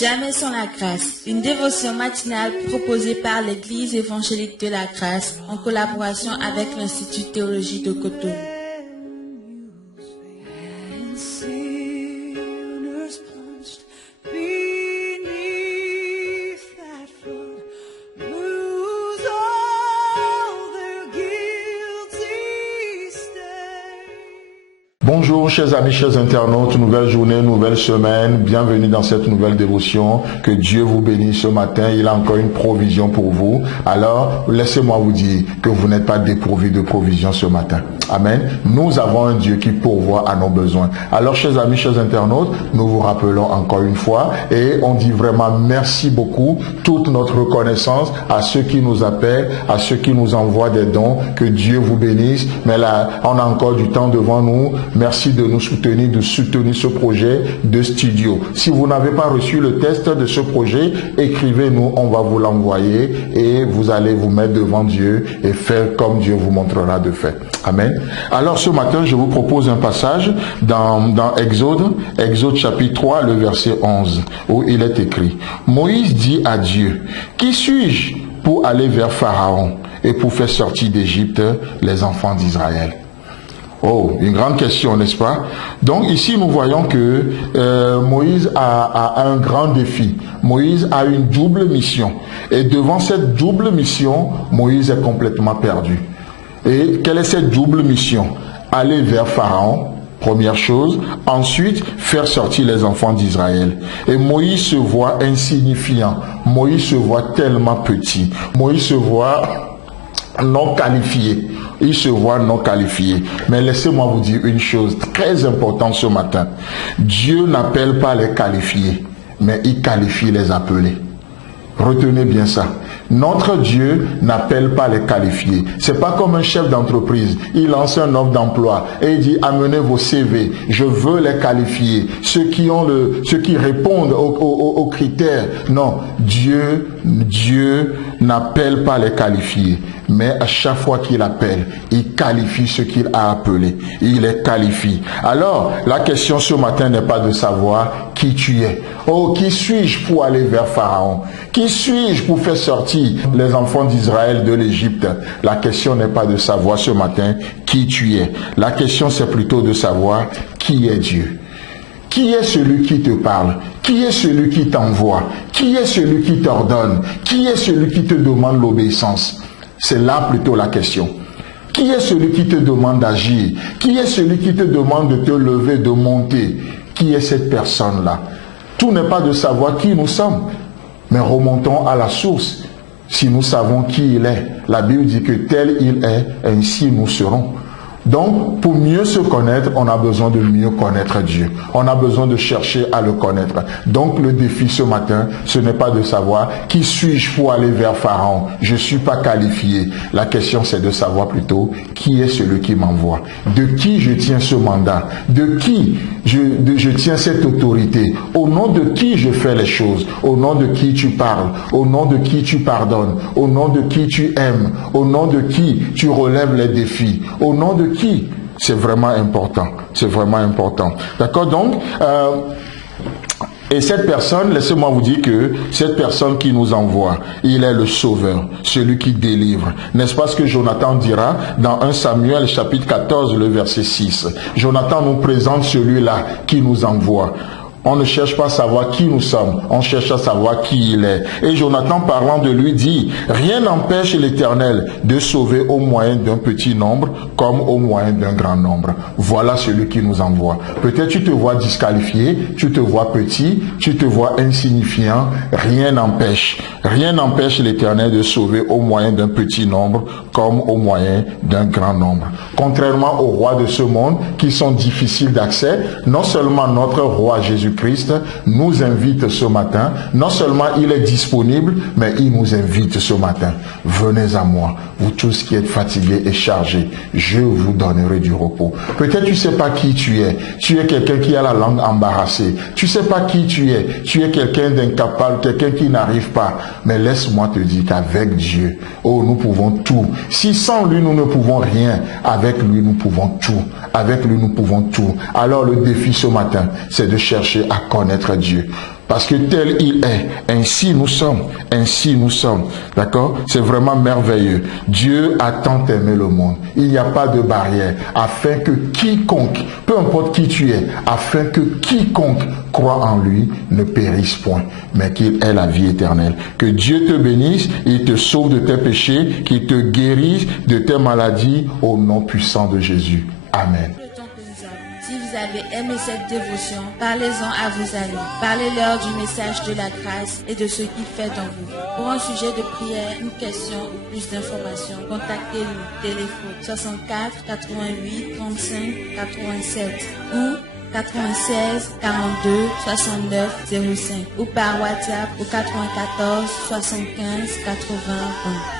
Jamais sans la grâce, une dévotion matinale proposée par l'Église évangélique de la grâce en collaboration avec l'Institut de théologie de Cotonou. Bonjour chers amis, chers internautes, nouvelle journée, nouvelle semaine, bienvenue dans cette nouvelle dévotion, que Dieu vous bénisse ce matin, il a encore une provision pour vous, alors laissez-moi vous dire que vous n'êtes pas dépourvus de provision ce matin, amen, nous avons un Dieu qui pourvoit à nos besoins, alors chers amis, chers internautes, nous vous rappelons encore une fois et on dit vraiment merci beaucoup, toute notre reconnaissance à ceux qui nous appellent, à ceux qui nous envoient des dons, que Dieu vous bénisse, mais là on a encore du temps devant nous. Merci de nous soutenir, de soutenir ce projet de studio. Si vous n'avez pas reçu le test de ce projet, écrivez-nous, on va vous l'envoyer et vous allez vous mettre devant Dieu et faire comme Dieu vous montrera de faire. Amen. Alors ce matin, je vous propose un passage dans Exode chapitre 3, le verset 11, où il est écrit: Moïse dit à Dieu, qui suis-je pour aller vers Pharaon et pour faire sortir d'Égypte les enfants d'Israël? Oh, une grande question, n'est-ce pas? Donc ici, nous voyons que Moïse a un grand défi. Moïse a une double mission. Et devant cette double mission, Moïse est complètement perdu. Et quelle est cette double mission? Aller vers Pharaon, première chose. Ensuite, faire sortir les enfants d'Israël. Et Moïse se voit insignifiant. Moïse se voit tellement petit. Moïse se voit non qualifié. Il se voit non qualifié. Mais laissez-moi vous dire une chose très importante ce matin. Dieu n'appelle pas les qualifiés, mais il qualifie les appelés. Retenez bien ça. Notre Dieu n'appelle pas les qualifiés. C'est pas comme un chef d'entreprise. Il lance un offre d'emploi et il dit amenez vos CV. Je veux les qualifier. Ceux qui répondent aux critères. Non. Dieu n'appelle pas les qualifiés. Mais à chaque fois qu'il appelle, il qualifie ce qu'il a appelé. Il les qualifie. Alors, la question ce matin n'est pas de savoir qui tu es. Oh, qui suis-je pour aller vers Pharaon? Qui suis-je pour faire sortir les enfants d'Israël de l'Égypte? La question n'est pas de savoir ce matin qui tu es. La question c'est plutôt de savoir qui est Dieu. Qui est celui qui te parle? Qui est celui qui t'envoie? Qui est celui qui t'ordonne? Qui est celui qui te demande l'obéissance? C'est là plutôt la question. Qui est celui qui te demande d'agir? Qui est celui qui te demande de te lever, de monter? Qui est cette personne-là? Tout n'est pas de savoir qui nous sommes, mais remontons à la source. Si nous savons qui il est, la Bible dit que tel il est, ainsi nous serons. Donc, pour mieux se connaître, on a besoin de mieux connaître Dieu. On a besoin de chercher à le connaître. Donc, le défi ce matin, ce n'est pas de savoir qui suis-je pour aller vers Pharaon. Je ne suis pas qualifié. La question, c'est de savoir plutôt qui est celui qui m'envoie. De qui je tiens ce mandat. De qui je tiens cette autorité. Au nom de qui je fais les choses. Au nom de qui tu parles. Au nom de qui tu pardonnes. Au nom de qui tu aimes. Au nom de qui tu relèves les défis. Au nom de qui? C'est vraiment important. C'est vraiment important. D'accord? Donc, et cette personne, laissez-moi vous dire que cette personne qui nous envoie, il est le sauveur, celui qui délivre. N'est-ce pas ce que Jonathan dira dans 1 Samuel chapitre 14, le verset 6? Jonathan nous présente celui-là qui nous envoie. On ne cherche pas à savoir qui nous sommes, on cherche à savoir qui il est. Et Jonathan, parlant de lui, dit: rien n'empêche l'Éternel de sauver au moyen d'un petit nombre comme au moyen d'un grand nombre. Voilà celui qui nous envoie. Peut-être tu te vois disqualifié, tu te vois petit, tu te vois insignifiant. Rien n'empêche l'Éternel de sauver au moyen d'un petit nombre comme au moyen d'un grand nombre. Contrairement aux rois de ce monde qui sont difficiles d'accès, non seulement notre roi Jésus-Christ nous invite ce matin. Non seulement il est disponible, mais il nous invite ce matin. Venez à moi, vous tous qui êtes fatigués et chargés, je vous donnerai du repos. Peut-être tu ne sais pas qui tu es. Tu es quelqu'un qui a la langue embarrassée. Tu ne sais pas qui tu es. Tu es quelqu'un d'incapable, quelqu'un qui n'arrive pas. Mais laisse-moi te dire qu'avec Dieu, oh, nous pouvons tout. Si sans lui, nous ne pouvons rien, avec lui, nous pouvons tout. Avec lui, nous pouvons tout. Alors le défi ce matin, c'est de chercher à connaître Dieu. parce que tel il est, ainsi nous sommes, d'accord? C'est vraiment merveilleux. Dieu a tant aimé le monde. Il n'y a pas de barrière, afin que quiconque, peu importe qui tu es, afin que quiconque croit en lui ne périsse point, mais qu'il ait la vie éternelle. Que Dieu te bénisse, il te sauve de tes péchés, qu'il te guérisse de tes maladies au nom puissant de Jésus. Amen. Si vous avez aimé cette dévotion, parlez-en à vos amis. Parlez-leur du message de la grâce et de ce qu'il fait dans vous. Pour un sujet de prière, une question ou plus d'informations, contactez-nous. Téléphone 64 88 35 87 ou 96 42 69 05 ou par WhatsApp au 94 75 80 20.